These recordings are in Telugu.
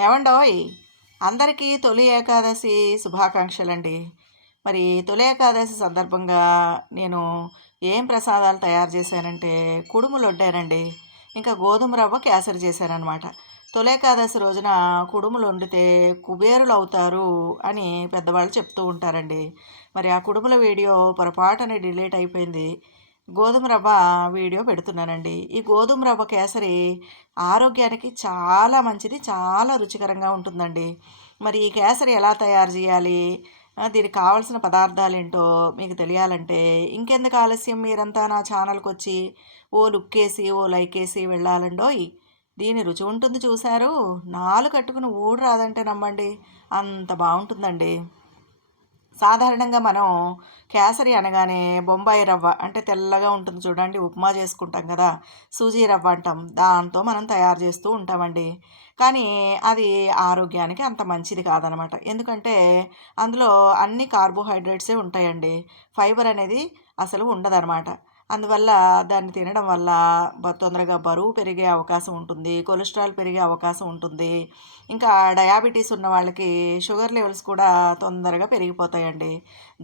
ఏమండోయ్! అందరికీ తొలి ఏకాదశి శుభాకాంక్షలండి. మరి తొలి ఏకాదశి సందర్భంగా నేను ఏం ప్రసాదాలు తయారు చేశానంటే కుడుములు వండానండి. ఇంకా గోధుమ రవ్వ కేసరి చేశాననమాట. తొలి ఏకాదశి రోజున కుడుములు వండితే కుబేరులు అవుతారు అని పెద్దవాళ్ళు చెప్తూ ఉంటారండి. మరి ఆ కుడుముల వీడియో పొరపాటున డిలీట్ అయిపోయింది. గోధుమ రవ్వ వీడియో పెడుతున్నానండి. ఈ గోధుమ రవ్వ కేసరి ఆరోగ్యానికి చాలా మంచిది, చాలా రుచికరంగా ఉంటుందండి. మరి ఈ కేసరి ఎలా తయారు చేయాలి, దీనికి కావాల్సిన పదార్థాలు ఏంటో మీకు తెలియాలంటే ఇంకెందుకు ఆలస్యం, మీరంతా నా ఛానల్కి వచ్చి ఓ లుక్ వేసి ఓ లైక్ వేసి వెళ్ళాలండోయ్. దీని రుచి ఉంటుంది చూశారు, నాలుగు కట్టుకుని ఊడు రాదంటే నమ్మండి, అంత బాగుంటుందండి. సాధారణంగా మనం కేసరి అనగానే బొంబాయి రవ్వ అంటే తెల్లగా ఉంటుంది చూడండి, ఉప్మా చేసుకుంటాం కదా, సూజీ రవ్వ అంటాం, దాంతో మనం తయారు చేస్తూ ఉంటామండి. కానీ అది ఆరోగ్యానికి అంత మంచిది కాదనమాట. ఎందుకంటే అందులో అన్ని కార్బోహైడ్రేట్సే ఉంటాయండి, ఫైబర్ అనేది అసలు ఉండదన్నమాట. అందువల్ల దాన్ని తినడం వల్ల తొందరగా బరువు పెరిగే అవకాశం ఉంటుంది, కొలెస్ట్రాల్ పెరిగే అవకాశం ఉంటుంది. ఇంకా డయాబెటీస్ ఉన్న వాళ్ళకి షుగర్ లెవెల్స్ కూడా తొందరగా పెరిగిపోతాయండి.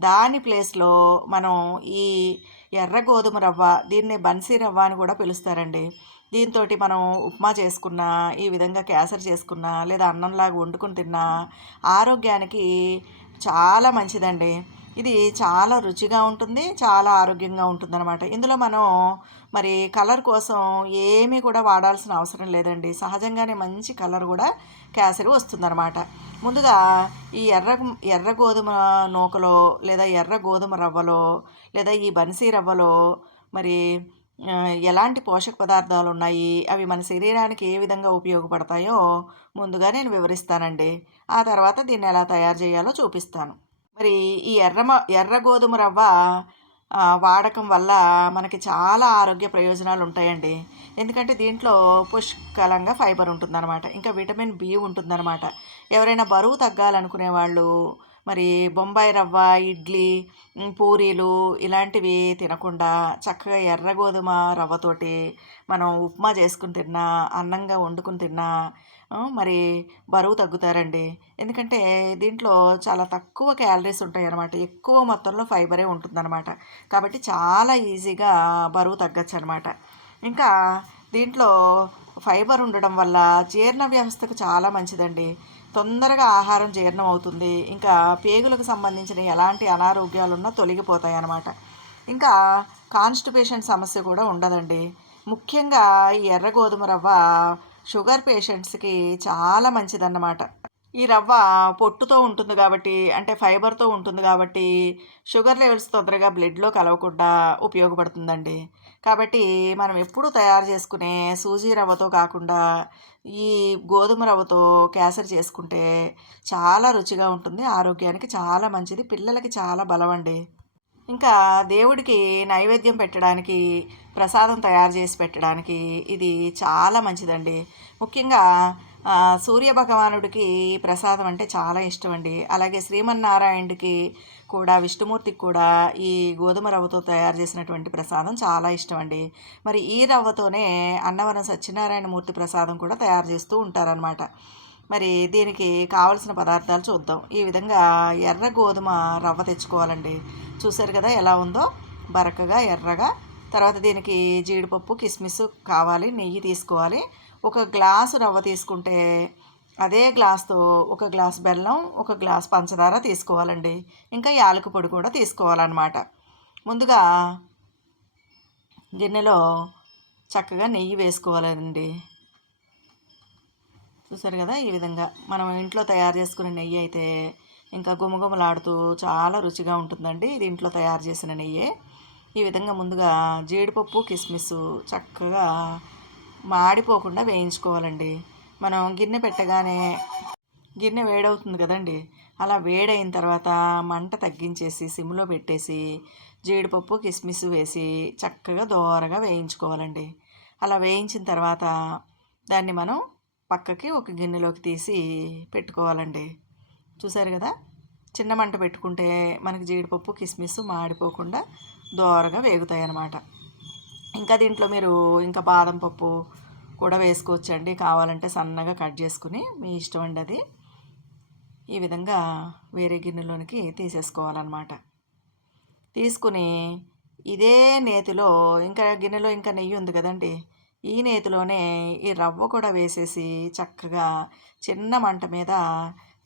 దాని ప్లేస్లో మనం ఈ ఎర్ర గోధుమ రవ్వ, దీన్నే బన్సీ రవ్వ అని కూడా పిలుస్తారండి. దీంతో మనం ఉప్మా చేసుకున్నా, ఈ విధంగా కేసరి చేసుకున్నా, లేదా అన్నంలాగా వండుకుని తిన్నా ఆరోగ్యానికి చాలా మంచిదండి. ఇది చాలా రుచిగా ఉంటుంది, చాలా ఆరోగ్యంగా ఉంటుందన్నమాట. ఇందులో మనం మరి కలర్ కోసం ఏమీ కూడా వాడాల్సిన అవసరం లేదండి. సహజంగానే మంచి కలర్ కూడా కేసరి వస్తుందన్నమాట. ముందుగా ఈ ఎర్ర గోధుమ నూకలో, లేదా ఎర్ర గోధుమ రవ్వలో, లేదా ఈ బన్సీ రవ్వలో మరి ఎలాంటి పోషక పదార్థాలు ఉన్నాయి, అవి మన శరీరానికి ఏ విధంగా ఉపయోగపడతాయో ముందుగా నేను వివరిస్తానండి. ఆ తర్వాత దీన్ని ఎలా తయారు చేయాలో చూపిస్తాను. మరి ఈ ఎర్ర గోధుమ రవ్వ వాడకం వల్ల మనకి చాలా ఆరోగ్య ప్రయోజనాలు ఉంటాయండి. ఎందుకంటే దీంట్లో పుష్కలంగా ఫైబర్ ఉంటుందన్నమాట, ఇంకా విటమిన్ బి ఉంటుందన్నమాట. ఎవరైనా బరువు తగ్గాలనుకునే వాళ్ళు మరి బొంబాయి రవ్వ ఇడ్లీ, పూరీలు ఇలాంటివి తినకుండా చక్కగా ఎర్ర గోధుమ రవ్వతోటి మనం ఉప్మా చేసుకుని తిన్నా, అన్నంగా వండుకుని తిన్నా మరి బరువు తగ్గుతారండి. ఎందుకంటే దీంట్లో చాలా తక్కువ క్యాలరీస్ ఉంటాయి అన్నమాట, ఎక్కువ మొత్తంలో ఫైబరే ఉంటుందన్నమాట. కాబట్టి చాలా ఈజీగా బరువు తగ్గచ్చు అనమాట. ఇంకా దీంట్లో ఫైబర్ ఉండడం వల్ల జీర్ణ వ్యవస్థకు చాలా మంచిదండి. తొందరగా ఆహారం జీర్ణం అవుతుంది. ఇంకా పేగులకు సంబంధించిన ఎలాంటి అనారోగ్యాలున్నా తొలగిపోతాయి అన్నమాట. ఇంకా కాన్స్టిపేషన్ సమస్య కూడా ఉండదండి. ముఖ్యంగా ఈ ఎర్ర గోధుమ రవ్వ షుగర్ పేషెంట్స్కి చాలా మంచిదన్నమాట. ఈ రవ్వ పొట్టుతో ఉంటుంది కాబట్టి, అంటే ఫైబర్తో ఉంటుంది కాబట్టి షుగర్ లెవెల్స్ తొందరగా బ్లడ్లో కలవకుండా ఉపయోగపడుతుందండి. కాబట్టి మనం ఎప్పుడూ తయారు చేసుకునే సూజీ రవ్వతో కాకుండా ఈ గోధుమ రవ్వతో కేసరి చేసుకుంటే చాలా రుచిగా ఉంటుంది, ఆరోగ్యానికి చాలా మంచిది, పిల్లలకి చాలా బలమండి. ఇంకా దేవుడికి నైవేద్యం పెట్టడానికి, ప్రసాదం తయారు చేసి పెట్టడానికి ఇది చాలా మంచిదండి. ముఖ్యంగా సూర్య భగవానుడికి ప్రసాదం అంటే చాలా ఇష్టం అండి. అలాగే శ్రీమన్నారాయణుడికి కూడా, విష్ణుమూర్తికి కూడా ఈ గోధుమ రవ్వతో తయారు చేసినటువంటి ప్రసాదం చాలా ఇష్టం అండి. మరి ఈ రవ్వతోనే అన్నవరం సత్యనారాయణ మూర్తి ప్రసాదం కూడా తయారు చేస్తూ ఉంటారనమాట. మరి దీనికి కావలసిన పదార్థాలు చూద్దాం. ఈ విధంగా ఎర్ర గోధుమ రవ్వ తెచ్చుకోవాలండి. చూసారు కదా ఎలా ఉందో, బరకగా ఎర్రగా. తర్వాత దీనికి జీడిపప్పు, కిస్మిస్ కావాలి, నెయ్యి తీసుకోవాలి. ఒక గ్లాసు రవ్వ తీసుకుంటే అదే గ్లాస్తో ఒక గ్లాస్ బెల్లం, ఒక గ్లాస్ పంచదార తీసుకోవాలండి. ఇంకా యాలక పొడి కూడా తీసుకోవాలన్నమాట. ముందుగా గిన్నెలో చక్కగా నెయ్యి వేసుకోవాలండి. చూసారు కదా, ఈ విధంగా మనం ఇంట్లో తయారు చేసుకునే నెయ్యి అయితే ఇంకా గుమగుమలాడుతూ చాలా రుచిగా ఉంటుందండి. ఇది ఇంట్లో తయారు చేసిన నెయ్యే. ఈ విధంగా ముందుగా జీడిపప్పు, కిస్మిస్ చక్కగా మాడిపోకుండా వేయించుకోవాలండి. మనం గిన్నె పెట్టగానే గిన్నె వేడవుతుంది కదండి, అలా వేడైన తర్వాత మంట తగ్గించేసి సిమ్లో పెట్టేసి జీడిపప్పు, కిస్మిస్ వేసి చక్కగా దోరగా వేయించుకోవాలండి. అలా వేయించిన తర్వాత దాన్ని మనం పక్కకి ఒక గిన్నెలోకి తీసి పెట్టుకోవాలండి. చూసారు కదా, చిన్న మంట పెట్టుకుంటే మనకి జీడిపప్పు, కిస్మిస్ మాడిపోకుండా దోరగా వేగుతాయి అన్నమాట. ఇంకా దీంట్లో మీరు ఇంకా బాదం పప్పు, కూడా వేసుకోవచ్చండి. కావాలంటే సన్నగా కట్ చేసుకుని మీ ఇష్టం అండి అది. ఈ విధంగా వేరే గిన్నెలోనికి తీసేసుకోవాలన్నమాట. తీసుకుని ఇదే నేతిలో ఇంకా గిన్నెలో ఇంకా నెయ్యి ఉంది కదండి, ఈ నేతిలోనే ఈ రవ్వ కూడా వేసేసి చక్కగా చిన్న మంట మీద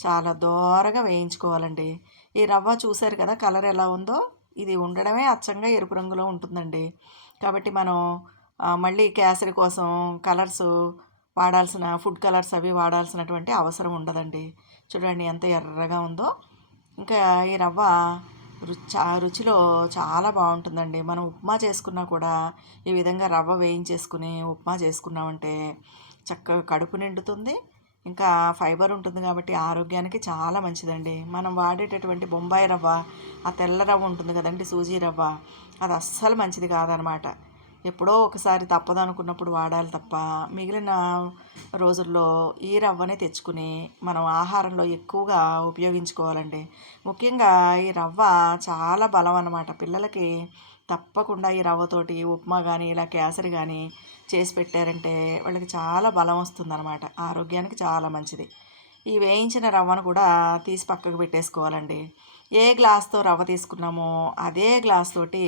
చాలా దోరగా వేయించుకోవాలండి. ఈ రవ్వ చూసారు కదా కలర్ ఎలా ఉందో, ఇది ఉండడమే అచ్చంగా ఎరుపు రంగులో ఉంటుందండి. కాబట్టి మనం మళ్ళీ కేసరి కోసం కలర్స్ వాడాల్సిన ఫుడ్ కలర్స్ అవి వాడాల్సినటువంటి అవసరం ఉండదండి. చూడండి ఎంత ఎర్రగా ఉందో. ఇంకా ఈ రవ్వ రుచిలో చాలా బాగుంటుందండి. మనం ఉప్మా చేసుకున్నా కూడా ఈ విధంగా రవ్వ వేయించేసుకుని ఉప్మా చేసుకున్నామంటే చక్కగా కడుపు నిండుతుంది. ఇంకా ఫైబర్ ఉంటుంది కాబట్టి ఆరోగ్యానికి చాలా మంచిదండి. మనం వాడేటటువంటి బొంబాయి రవ్వ, ఆ తెల్ల రవ్వ ఉంటుంది కదండి, సూజీ రవ్వ, అది అస్సలు మంచిది కాదనమాట. ఎప్పుడో ఒకసారి తప్పదనుకున్నప్పుడు వాడాలి తప్ప మిగిలిన రోజుల్లో ఈ రవ్వనే తెచ్చుకుని మనం ఆహారంలో ఎక్కువగా ఉపయోగించుకోవాలండి. ముఖ్యంగా ఈ రవ్వ చాలా బలం అన్నమాట. పిల్లలకి తప్పకుండా ఈ రవ్వతోటి ఉప్మా కానీ ఇలా కేసరి కానీ చేసి పెట్టారంటే వాళ్ళకి చాలా బలం వస్తుందన్నమాట. ఆరోగ్యానికి చాలా మంచిది. ఈ వేయించిన రవ్వను కూడా తీసి పక్కకు పెట్టేసుకోవాలండి. ఏ గ్లాస్తో రవ్వ తీసుకున్నామో అదే గ్లాస్ తోటి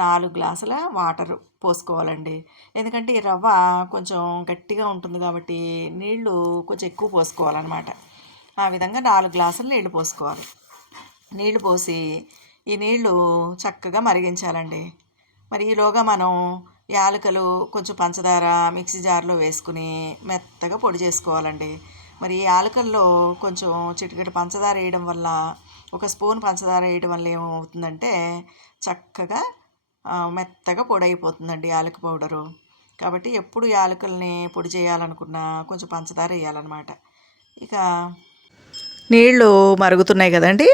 4 గ్లాసుల వాటర్ పోసుకోవాలండి. ఎందుకంటే ఈ రవ్వ కొంచెం గట్టిగా ఉంటుంది కాబట్టి నీళ్లు కొంచెం ఎక్కువ పోసుకోవాలన్నమాట. ఆ విధంగా 4 గ్లాసులు నీళ్లు పోసుకోవాలి. నీళ్లు పోసి ఈ నీళ్లు చక్కగా మరిగించాలండి. మరి ఈలోగా మనం యాలకులు, కొంచెం పంచదార మిక్సీ జార్లో వేసుకుని మెత్తగా పొడి చేసుకోవాలండి. మరి ఈ యాలకుల్లో కొంచెం చిటికెడు పంచదార వేయడం వల్ల, ఒక స్పూన్ పంచదార వేయడం వల్ల ఏమవుతుందంటే చక్కగా మెత్తగా పొడి అయిపోతుందండి యాలక పౌడరు. కాబట్టి ఎప్పుడు యాలకుల్ని పొడి చేయాలనుకున్నా కొంచెం పంచదార వేయాలన్నమాట. ఇక నీళ్ళు మరుగుతున్నాయి కదండి,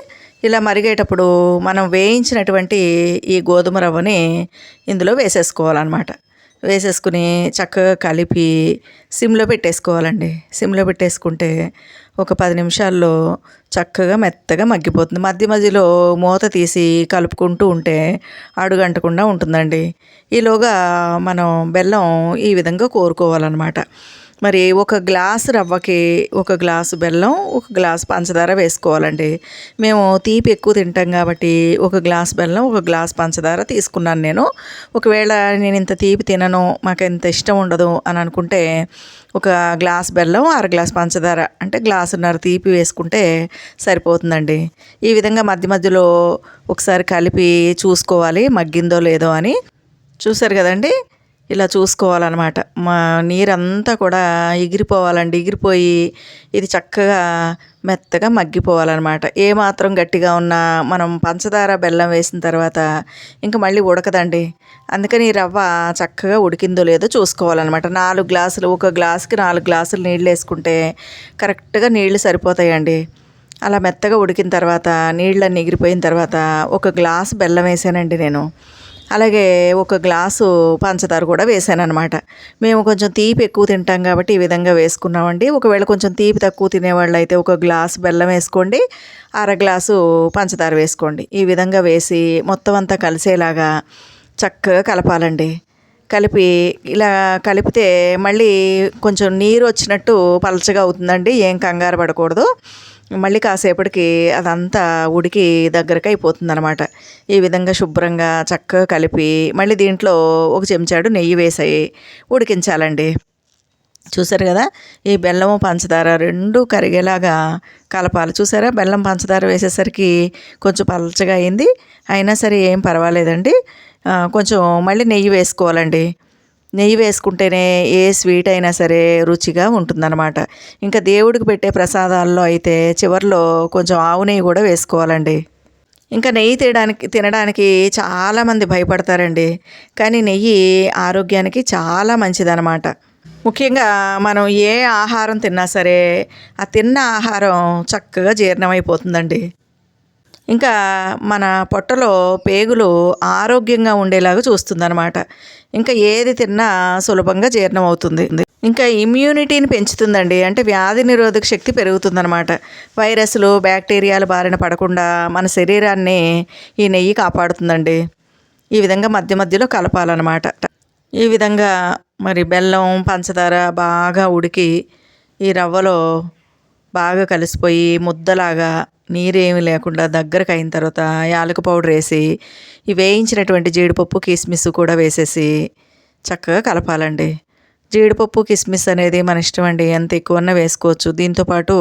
ఇలా మరిగేటప్పుడు మనం వేయించినటువంటి ఈ గోధుమ రవ్వని ఇందులో వేసేసుకోవాలన్నమాట. వేసేసుకుని చక్కగా కలిపి సిమ్లో పెట్టేసుకోవాలండి. సిమ్లో పెట్టేసుకుంటే ఒక 10 నిమిషాల్లో చక్కగా మెత్తగా మగ్గిపోతుంది. మధ్య మధ్యలో మూత తీసి కలుపుకుంటూ ఉంటే అడుగంటకుండా ఉంటుందండి. ఈలోగా మనం బెల్లం ఈ విధంగా కోరుకోవాలన్నమాట. మరి ఒక గ్లాసు రవ్వకి ఒక గ్లాసు బెల్లం, ఒక గ్లాసు పంచదార వేసుకోవాలండి. మేము తీపి ఎక్కువ తింటాం కాబట్టి ఒక గ్లాసు బెల్లం, ఒక గ్లాసు పంచదార తీసుకున్నాను నేను. ఒకవేళ నేను ఇంత తీపి తినను, మాకు ఇంత ఇష్టం ఉండదు అని అనుకుంటే ఒక గ్లాస్ బెల్లం, అర గ్లాస్ పంచదార అంటే గ్లాసున్నర తీపి వేసుకుంటే సరిపోతుందండి. ఈ విధంగా మధ్య మధ్యలో ఒకసారి కలిపి చూసుకోవాలి మగ్గిందో లేదో అని. చూసారు కదండి, ఇలా చూసుకోవాలన్నమాట. మా నీరంతా కూడా ఎగిరిపోవాలండి. ఎగిరిపోయి ఇది చక్కగా మెత్తగా మగ్గిపోవాలన్నమాట. ఏమాత్రం గట్టిగా ఉన్నా మనం పంచదార బెల్లం వేసిన తర్వాత ఇంకా మళ్ళీ ఉడకదండి. అందుకని ఈ రవ్వ చక్కగా ఉడికిందో లేదో చూసుకోవాలన్నమాట. 4 గ్లాసులు, ఒక గ్లాసుకి 4 గ్లాసులు నీళ్ళు వేసుకుంటే కరెక్ట్గా నీళ్లు సరిపోతాయండి. అలా మెత్తగా ఉడికిన తర్వాత నీళ్ళన్నీ ఎగిరిపోయిన తర్వాత ఒక గ్లాసు బెల్లం వేసానండి నేను. అలాగే ఒక గ్లాసు పంచదార కూడా వేసాను అనమాట. మేము కొంచెం తీపి ఎక్కువ తింటాం కాబట్టి ఈ విధంగా వేసుకున్నామండి. ఒకవేళ కొంచెం తీపి తక్కువ తినేవాళ్ళు అయితే ఒక గ్లాసు బెల్లం వేసుకోండి, అర గ్లాసు పంచదార వేసుకోండి. ఈ విధంగా వేసి మొత్తం అంతా కలిసేలాగా చక్కగా కలపాలండి. కలిపి ఇలా కలిపితే మళ్ళీ కొంచెం నీరు వచ్చినట్టు పలచగా అవుతుందండి. ఏం కంగారు పడకూడదు. మళ్ళీ కాసేపటికి అదంతా ఉడికి దగ్గరకు అయిపోతుంది అనమాట. ఈ విధంగా శుభ్రంగా చక్కగా కలిపి మళ్ళీ దీంట్లో ఒక చెంచాడు నెయ్యి వేసి ఉడికించాలండి. చూసారు కదా, ఈ బెల్లము పంచదార రెండు కరిగేలాగా కలపాలి. చూసారా, బెల్లం పంచదార వేసేసరికి కొంచెం పలచగా అయింది. అయినా సరే ఏం పర్వాలేదండి. కొంచెం మళ్ళీ నెయ్యి వేసుకోవాలండి. నెయ్యి వేసుకుంటేనే ఏ స్వీట్ అయినా సరే రుచిగా ఉంటుందన్నమాట. ఇంకా దేవుడికి పెట్టే ప్రసాదాల్లో అయితే చివరిలో కొంచెం ఆవు నెయ్యి కూడా వేసుకోవాలండి. ఇంకా నెయ్యి తినడానికి చాలామంది భయపడతారండి. కానీ నెయ్యి ఆరోగ్యానికి చాలా మంచిదన్నమాట. ముఖ్యంగా మనం ఏ ఆహారం తిన్నా సరే ఆ తిన్న ఆహారం చక్కగా జీర్ణమైపోతుందండి. ఇంకా మన పొట్టలో పేగులు ఆరోగ్యంగా ఉండేలాగా చూస్తుందన్నమాట. ఇంకా ఏది తిన్నా సులభంగా జీర్ణం అవుతుంది. ఇంకా ఇమ్యూనిటీని పెంచుతుందండి. అంటే వ్యాధి నిరోధక శక్తి పెరుగుతుందన్నమాట. వైరస్లు, బ్యాక్టీరియాలు బారిన పడకుండా మన శరీరాన్ని ఈ నెయ్యి కాపాడుతుందండి. ఈ విధంగా మధ్య మధ్యలో కలపాలన్నమాట. ఈ విధంగా మరి బెల్లం పంచదార బాగా ఉడికి ఈ రవ్వలో బాగా కలిసిపోయి ముద్దలాగా నీరేమి లేకుండా దగ్గరకు అయిన తర్వాత యాలక పౌడర్ వేసి ఈ వేయించినటువంటి జీడిపప్పు కిస్మిస్ కూడా వేసేసి చక్కగా కలపాలండి. జీడిపప్పు కిస్మిస్ అనేది మన ఇష్టం అండి, ఎంత ఎక్కువన్నా వేసుకోవచ్చు. దీంతోపాటు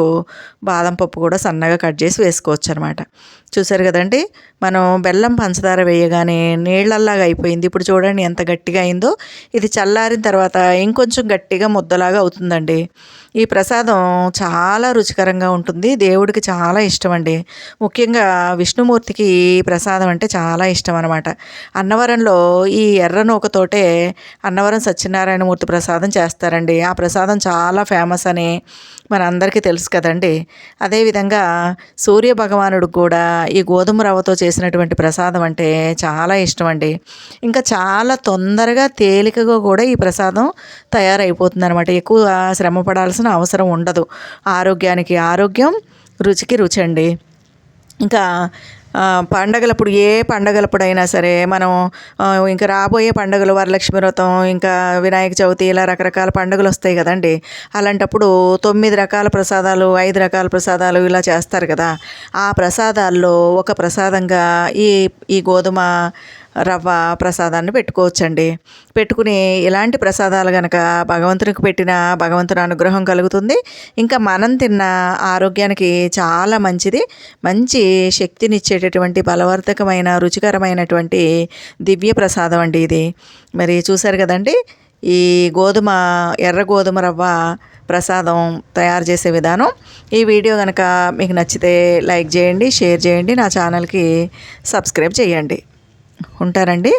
బాదం పప్పు కూడా సన్నగా కట్ చేసి వేసుకోవచ్చు అనమాట. చూసారు కదండి, మనం బెల్లం పంచదార వేయగానే నీళ్ళల్లాగా అయిపోయింది. ఇప్పుడు చూడండి ఎంత గట్టిగా అయిందో. ఇది చల్లారిన తర్వాత ఇంకొంచెం గట్టిగా ముద్దలాగా అవుతుందండి. ఈ ప్రసాదం చాలా రుచికరంగా ఉంటుంది, దేవుడికి చాలా ఇష్టం అండి. ముఖ్యంగా విష్ణుమూర్తికి ఈ ప్రసాదం అంటే చాలా ఇష్టం అనమాట. అన్నవరంలో ఈ ఎర్ర నూకతోటే అన్నవరం సత్యనారాయణమూర్తి ప్రసాదం చేస్తారండి. ఆ ప్రసాదం చాలా ఫేమస్ అని మనందరికీ తెలుసు కదండి. అదేవిధంగా సూర్య భగవానుడికి కూడా ఈ గోధుమ రవ్వతో చేసినటువంటి ప్రసాదం అంటే చాలా ఇష్టం అండి. ఇంకా చాలా తొందరగా తేలికగా కూడా ఈ ప్రసాదం తయారైపోతుంది అనమాట. ఎక్కువ శ్రమ పడాల్సిన అవసరం ఉండదు. ఆరోగ్యానికి ఆరోగ్యం, రుచికి రుచి అండి. ఇంకా పండగలప్పుడు ఏ పండగలప్పుడైనా సరే మనం ఇంకా రాబోయే పండుగలు వరలక్ష్మి వ్రతం, ఇంకా వినాయక చవితి, ఇలా రకరకాల పండుగలు వస్తాయి కదండి. అలాంటప్పుడు 9 రకాల ప్రసాదాలు, 5 రకాల ప్రసాదాలు ఇలా చేస్తారు కదా. ఆ ప్రసాదాల్లో ఒక ప్రసాదంగా ఈ ఈ గోధుమ రవ్వ ప్రసాదాన్ని పెట్టుకోవచ్చండి. పెట్టుకుని ఇలాంటి ప్రసాదాలు కనుక భగవంతునికి పెట్టిన భగవంతుని అనుగ్రహం కలుగుతుంది. ఇంకా మనం తిన్న ఆరోగ్యానికి చాలా మంచిది. మంచి శక్తినిచ్చేటటువంటి బలవర్ధకమైన రుచికరమైనటువంటి దివ్య ప్రసాదం అండి ఇది. మరి చూశారు కదండి, ఈ ఎర్ర గోధుమ రవ్వ ప్రసాదం తయారు చేసే విధానం. ఈ వీడియో కనుక మీకు నచ్చితే లైక్ చేయండి, షేర్ చేయండి, నా ఛానల్కి సబ్స్క్రైబ్ చేయండి. ఉంటారండి.